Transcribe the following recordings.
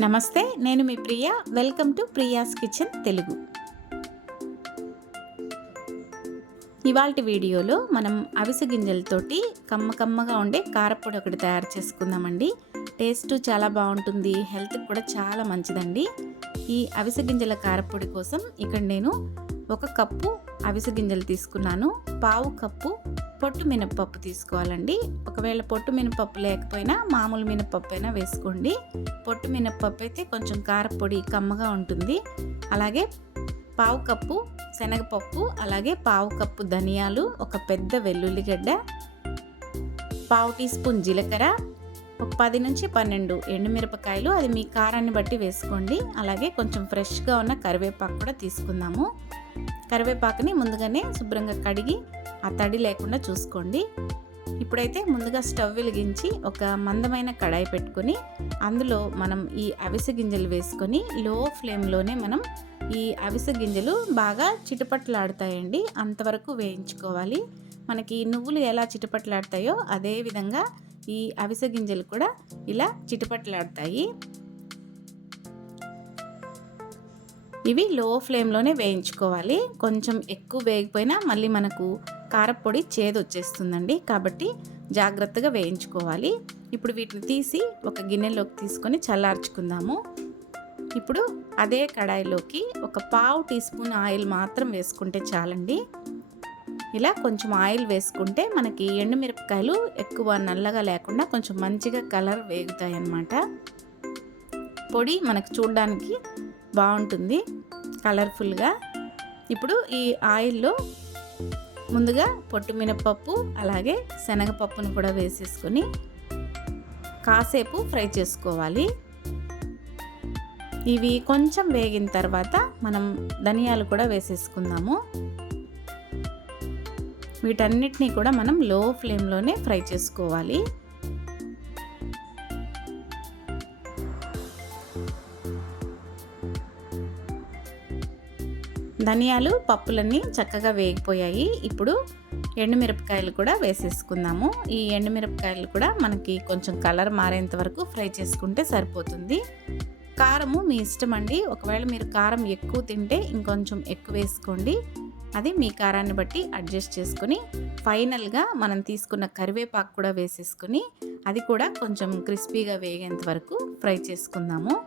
నమస్తే నేను మీ Priya. Welcome to Priya's kitchen Telugu. ఇవాళ వీడియోలో మనం అవిసె గింజలతోటి కమ్మ కమ్మగా ఉండే కారపొడి ఒకటి తయారు చేసుకుందామండి. టేస్ట్ చాలా బాగుంటుంది హెల్త్కి కూడా చాలా మంచిదండి. ఈ అవిసె గింజల కారపొడి కోసం ఇక్కడ నేను ఒక కప్పు అవిసె గింజలు తీసుకున్నాను. పావు కప్పు పొట్టు మినపప్పు తీసుకోవాలండి. ఒకవేళ పొట్టు మినపప్పు లేకపోయినా మామూలు మినపప్పు అయినా వేసుకోండి. పొట్టు మినపప్పు అయితే కొంచెం కారపొడి కమ్మగా ఉంటుంది. అలాగే పావు కప్పు శనగపప్పు అలాగే పావు కప్పు ధనియాలు ఒక పెద్ద వెల్లుల్లిగడ్డ పావు టీ స్పూన్ జీలకర్ర ఒక పది నుంచి పన్నెండు ఎండుమిరపకాయలు. అది మీ కారాన్ని బట్టి వేసుకోండి. అలాగే కొంచెం ఫ్రెష్గా ఉన్న కరివేపాకు కూడా తీసుకుందాము. కరివేపాకుని ముందుగానే శుభ్రంగా కడిగి ఆ తడి లేకుండా చూసుకోండి. ఇప్పుడైతే ముందుగా స్టవ్ వెలిగించి ఒక మందమైన కడాయి పెట్టుకొని అందులో మనం ఈ అవిసె గింజలు వేసుకొని లో ఫ్లేమ్లోనే మనం ఈ అవిసె గింజలు బాగా చిటపట్లాడుతాయండి. అంతవరకు వేయించుకోవాలి. మనకి నువ్వులు ఎలా చిటపట్లాడతాయో అదే విధంగా ఈ అవిసె గింజలు కూడా ఇలా చిటపట్లాడతాయి. ఇవి లో ఫ్లేమ్లోనే వేయించుకోవాలి. కొంచెం ఎక్కువ వేగిపోయినా మళ్ళీ మనకు కారపొడి చేదు వచ్చేస్తుందండి కాబట్టి జాగ్రత్తగా వేయించుకోవాలి. ఇప్పుడు వీటిని తీసి ఒక గిన్నెలోకి తీసుకొని చల్లార్చుకుందాము. ఇప్పుడు అదే కడాయిలోకి ఒక పావు టీ స్పూన్ ఆయిల్ మాత్రం వేసుకుంటే చాలండి. ఇలా కొంచెం ఆయిల్ వేసుకుంటే మనకి ఎండుమిరపకాయలు ఎక్కువ నల్లగా లేకుండా కొంచెం మంచిగా కలర్ వేగుతాయి అన్నమాట పొడి మనకు చూడడానికి బాగుంటుంది కలర్ఫుల్గా. ఇప్పుడు ఈ ఆయిల్లో ముందుగా పొట్టు మినపప్పు అలాగే శనగపప్పును కూడా వేసేసుకొని కాసేపు ఫ్రై చేసుకోవాలి. ఇవి కొంచెం వేగిన తర్వాత మనం ధనియాలు కూడా వేసేసుకుందాము. వీటన్నిటినీ కూడా మనం లో ఫ్లేమ్లోనే ఫ్రై చేసుకోవాలి. ధనియాలు పప్పులన్నీ చక్కగా వేగిపోయాయి. ఇప్పుడు ఎండుమిరపకాయలు కూడా వేసేసుకుందాము. ఈ ఎండుమిరపకాయలు కూడా మనకి కొంచెం కలర్ మారేంత వరకు ఫ్రై చేసుకుంటే సరిపోతుంది. కారము మీ ఇష్టం అండి. ఒకవేళ మీరు కారం ఎక్కువ తింటే ఇంకొంచెం ఎక్కువ వేసుకోండి. అది మీ కారాన్ని బట్టి అడ్జస్ట్ చేసుకుని ఫైనల్గా మనం తీసుకున్న కరివేపాకు కూడా వేసేసుకుని అది కూడా కొంచెం క్రిస్పీగా వేగేంత వరకు ఫ్రై చేసుకుందాము.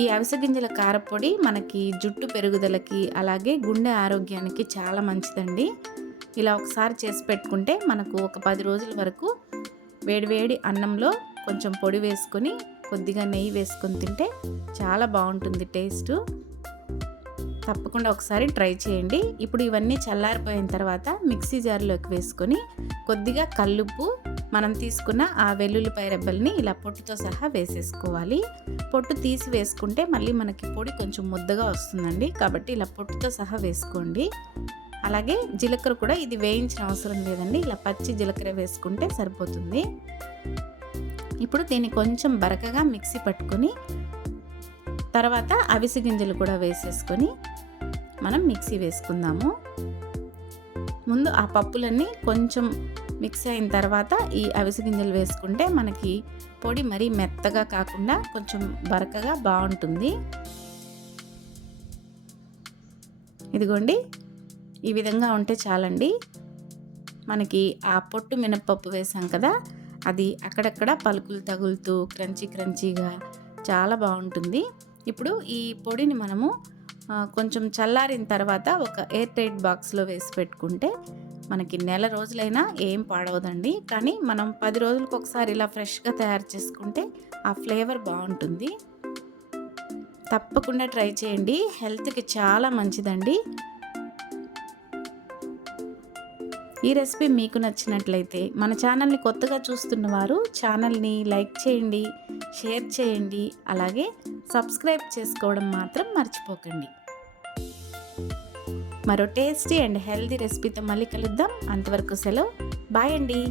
ఈ అవిసె గింజల కారపొడి మనకి జుట్టు పెరుగుదలకి అలాగే గుండె ఆరోగ్యానికి చాలా మంచిదండి. ఇలా ఒకసారి చేసి పెట్టుకుంటే మనకు ఒక పది రోజుల వరకు వేడివేడి అన్నంలో కొంచెం పొడి వేసుకొని కొద్దిగా నెయ్యి వేసుకొని తింటే చాలా బాగుంటుంది టేస్ట్. తప్పకుండా ఒకసారి ట్రై చేయండి. ఇప్పుడు ఇవన్నీ చల్లారిపోయిన తర్వాత మిక్సీ జార్లోకి వేసుకొని కొద్దిగా కల్లుప్పు మనం తీసుకున్న ఆ వెల్లుల్లిపాయ రెబ్బల్ని ఇలా పొట్టుతో సహా వేసేసుకోవాలి. పొట్టు తీసి వేసుకుంటే మళ్ళీ మనకి పొడి కొంచెం ముద్దగా వస్తుందండి. కాబట్టి ఇలా పొట్టుతో సహా వేసుకోండి. అలాగే జీలకర్ర కూడా ఇది వేయించిన అవసరం లేదండి. ఇలా పచ్చి జీలకర్ర వేసుకుంటే సరిపోతుంది. ఇప్పుడు దీన్ని కొంచెం బరకగా మిక్సీ పట్టుకొని తర్వాత అవిసి గింజలు కూడా వేసేసుకొని మనం మిక్సీ వేసుకుందాము. ముందు ఆ పప్పులన్నీ కొంచెం మిక్స్ అయిన తర్వాత ఈ అవిసె గింజలు వేసుకుంటే మనకి పొడి మరీ మెత్తగా కాకుండా కొంచెం బరకగా బాగుంటుంది. ఇదిగోండి ఈ విధంగా ఉంటే చాలండి. మనకి ఆ పొట్టు మినప్పప్పు వేసాం కదా అది అక్కడక్కడ పలుకులు తగులుతూ క్రంచీ క్రంచీగా చాలా బాగుంటుంది. ఇప్పుడు ఈ పొడిని మనము కొంచెం చల్లారిన తర్వాత ఒక ఎయిర్ టైట్ బాక్స్లో వేసి పెట్టుకుంటే మనకి నెల రోజులైనా ఏం పాడవదండి. కానీ మనం పది రోజులకు ఒకసారి ఇలా ఫ్రెష్గా తయారు చేసుకుంటే ఆ ఫ్లేవర్ బాగుంటుంది. తప్పకుండా ట్రై చేయండి. హెల్త్కి చాలా మంచిదండి. ఈ రెసిపీ మీకు నచ్చినట్లయితే మన ఛానల్ని కొత్తగా చూస్తున్న వారు ఛానల్ని లైక్ చేయండి. షేర్ చేయండి. అలాగే సబ్స్క్రైబ్ చేసుకోవడం మాత్రం మర్చిపోకండి. మరో టేస్టీ అండ్ హెల్తీ రెసిపీతో మళ్ళీ కలుద్దాం. అంతవరకు సెలవు. బాయ్ అండి.